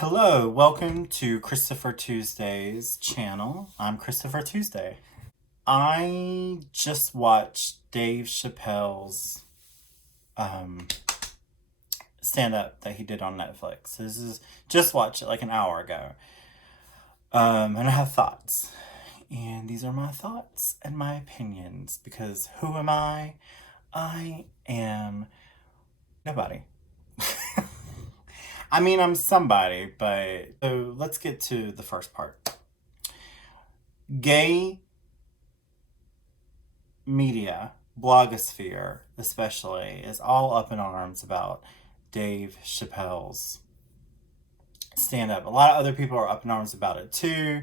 Hello, welcome to Christopher Tuesday's channel. I'm Christopher Tuesday. I just watched Dave Chappelle's stand up that he did on Netflix. This is just watched it like an hour ago. And I have thoughts. And these are my thoughts and my opinions because who am I? I am nobody. I mean, I'm somebody, but so let's get to the first part. Gay media, blogosphere especially, is all up in arms about Dave Chappelle's stand up. A lot of other people are up in arms about it too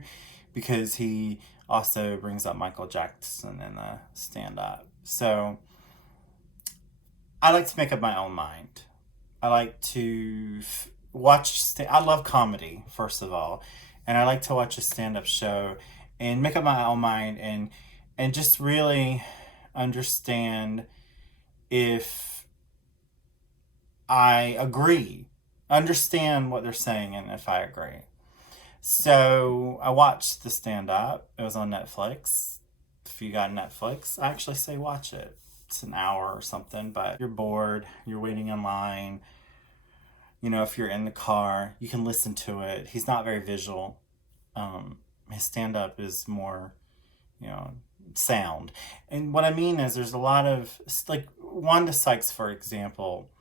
because he also brings up Michael Jackson in the stand up. So I like to make up my own mind. I like to I love comedy, first of all, and I like to watch a stand up show and make up my own mind and just really understand if I agree, understand what they're saying, and if I agree. So I watched the stand up. It was on Netflix. If you got Netflix, I actually say watch it. It's an hour or something, but you're bored, you're waiting in line. You know, if you're in the car, you can listen to it. He's not very visual. His stand up is more, you know, sound. And what I mean is there's a lot of, like, Wanda Sykes, for example,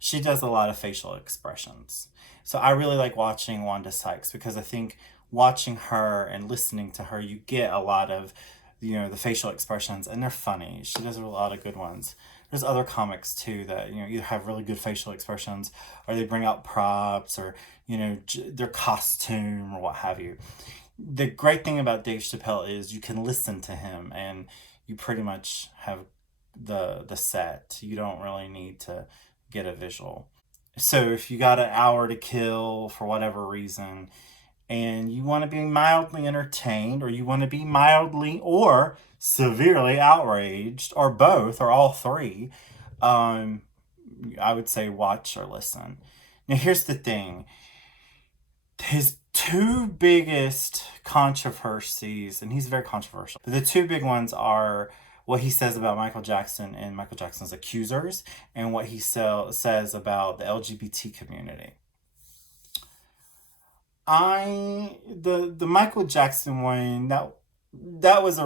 she does a lot of facial expressions. So I really like watching Wanda Sykes because I think watching her and listening to her, you get a lot of, the facial expressions, and they're funny. She does a lot of good ones. There's other comics too that either have really good facial expressions, or they bring out props, or their costume or what have you. The great thing about Dave Chappelle is you can listen to him and you pretty much have the set. You don't really need to get a visual. So if you got an hour to kill for whatever reason and you want to be mildly entertained, or you want to be mildly or severely outraged, or both, or all three, I would say watch or listen. Now here's the thing. His two biggest controversies, and he's very controversial, but the two big ones are what he says about Michael Jackson and Michael Jackson's accusers, and what he says about the LGBT community. The Michael Jackson one, that was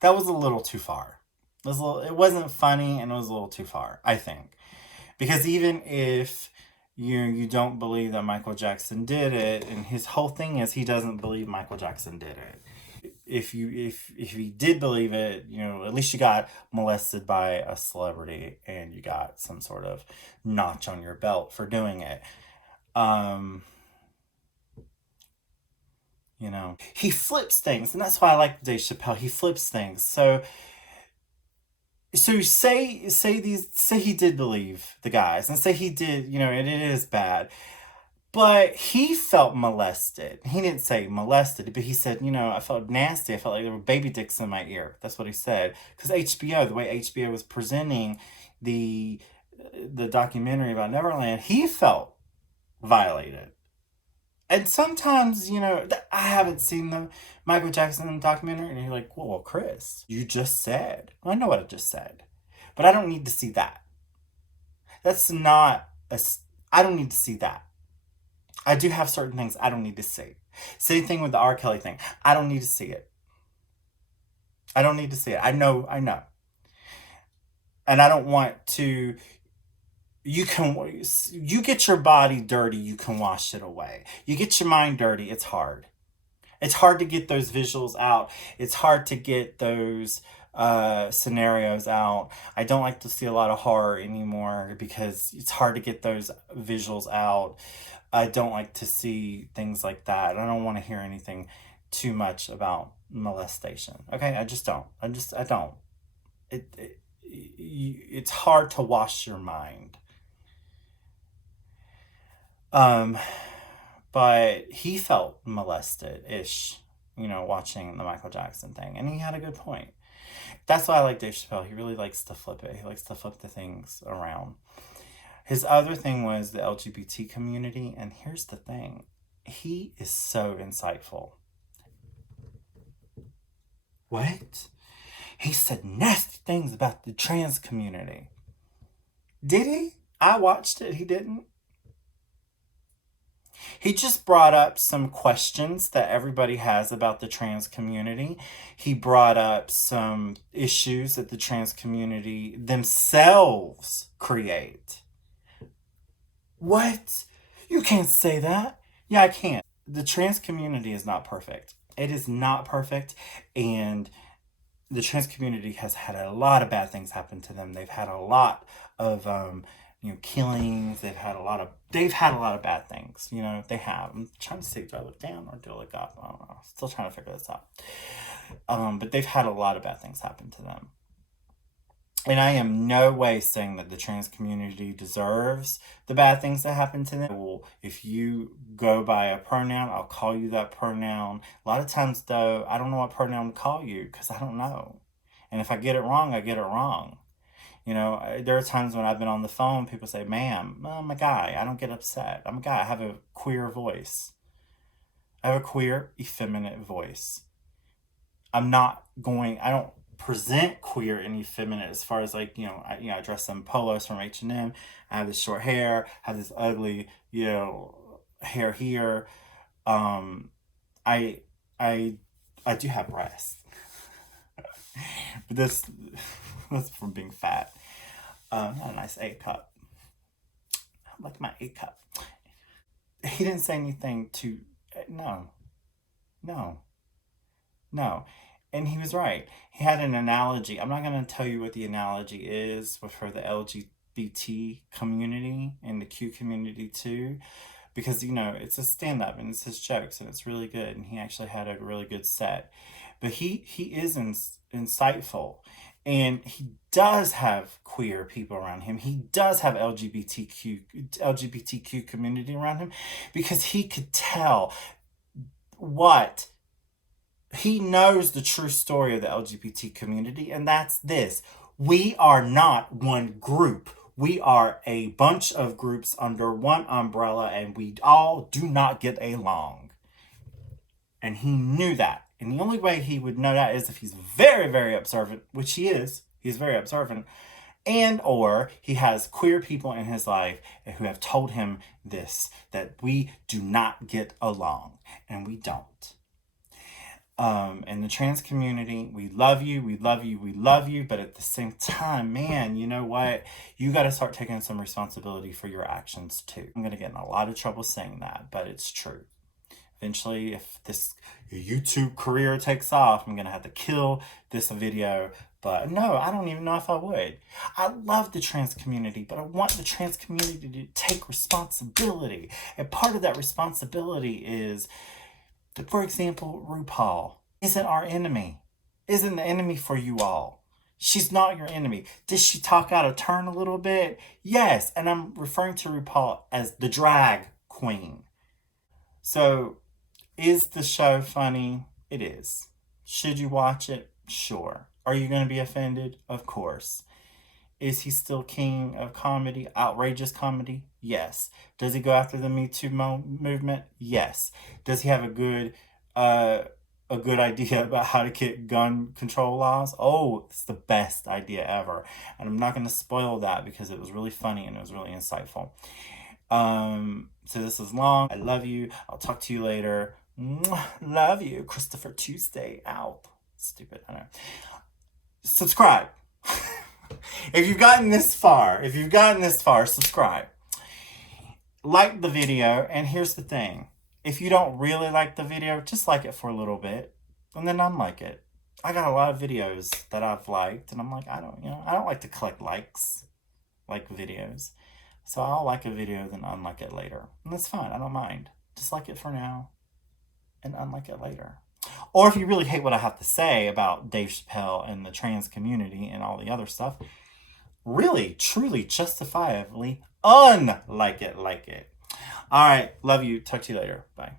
that was a little too far. It wasn't funny, and it was a little too far, I think. Because even if you don't believe that Michael Jackson did it, and his whole thing is he doesn't believe Michael Jackson did it. If he did believe it, at least you got molested by a celebrity and you got some sort of notch on your belt for doing it. He flips things, and that's why I like Dave Chappelle. He flips things. So say he did believe the guys, and say he did, and it is bad. But he felt molested. He didn't say molested, but he said, I felt nasty. I felt like there were baby dicks in my ear. That's what he said. Because HBO, the way HBO was presenting the documentary about Neverland, he felt violated. And sometimes, I haven't seen the Michael Jackson documentary, and you're like, well, Chris, you just said. Well, I know what I just said. But I don't need to see that. That's not I don't need to see that. I do have certain things I don't need to see. Same thing with the R. Kelly thing. I don't need to see it. I don't need to see it. I know. And I don't want to. You get your body dirty, you can wash it away. You get your mind dirty, it's hard. It's hard to get those visuals out. It's hard to get those scenarios out. I don't like to see a lot of horror anymore because it's hard to get those visuals out. I don't like to see things like that. I don't want to hear anything too much about molestation. Okay, I just don't. I don't. It's hard to wash your mind. But he felt molested-ish, watching the Michael Jackson thing, and he had a good point. That's why I like Dave Chappelle. He really likes to flip it. He likes to flip the things around. His other thing was the LGBT community, and here's the thing. He is so insightful. What? He said nasty things about the trans community. Did he? I watched it. He didn't. He just brought up some questions that everybody has about the trans community. He brought up some issues that the trans community themselves create. What? You can't say that. Yeah, I can't. The trans community is not perfect. It is not perfect, and the trans community has had a lot of bad things happen to them. They've had a lot of killings. They've had a lot of bad things. They have. I'm trying to see, do I look down or do I look up? I don't know. Still trying to figure this out. But they've had a lot of bad things happen to them. And I am no way saying that the trans community deserves the bad things that happen to them. Well, if you go by a pronoun, I'll call you that pronoun. A lot of times, though, I don't know what pronoun to call you because I don't know. And if I get it wrong, I get it wrong. There are times when I've been on the phone, people say, ma'am, I'm a guy. I don't get upset. I'm a guy. I have a queer voice. I have a queer, effeminate voice. I don't present queer and effeminate as far as I dress some polos from H&M. I have this short hair, have this ugly, hair here. I do have breasts. But that's from being fat. Not a nice A cup. I like my A cup. He didn't say anything to, no. And he was right. He had an analogy. I'm not going to tell you what the analogy is for the LGBT community and the Q community too, because, it's a stand-up and it's his jokes and it's really good. And he actually had a really good set. But he is insightful. And he does have queer people around him. He does have LGBTQ community around him because he could tell he knows the true story of the LGBT community, and that's this. We are not one group. We are a bunch of groups under one umbrella, and we all do not get along. And he knew that. And the only way he would know that is if he's very, very observant, which he is. He's very observant. And or he has queer people in his life who have told him this, that we do not get along. And we don't. And the trans community, we love you, we love you, we love you. But at the same time, man, you know what? You got to start taking some responsibility for your actions too. I'm going to get in a lot of trouble saying that, but it's true. Eventually, if this YouTube career takes off, I'm going to have to kill this video. But no, I don't even know if I would. I love the trans community, but I want the trans community to take responsibility. And part of that responsibility is, for example, RuPaul isn't our enemy. Isn't the enemy for you all. She's not your enemy. Did she talk out of turn a little bit? Yes. And I'm referring to RuPaul as the drag queen. So, is the show funny? It is. Should you watch it? Sure. Are you going to be offended? Of course. Is he still king of comedy? Outrageous comedy? Yes. Does he go after the Me Too movement? Yes. Does he have a good idea about how to get gun control laws? Oh, it's the best idea ever. And I'm not going to spoil that because it was really funny and it was really insightful. So this is long. I love you. I'll talk to you later. Mwah. Love you. Christopher Tuesday out. Stupid, I know. Subscribe. If you've gotten this far, subscribe. Like the video, and here's the thing. If you don't really like the video, just like it for a little bit, and then unlike it. I got a lot of videos that I've liked, and I'm like, I don't like to collect likes, like videos. So I'll like a video, then unlike it later. And that's fine, I don't mind. Just like it for now, and unlike it later. Or if you really hate what I have to say about Dave Chappelle and the trans community and all the other stuff, really, truly, justifiably unlike it, like it. All right, love you. Talk to you later. Bye.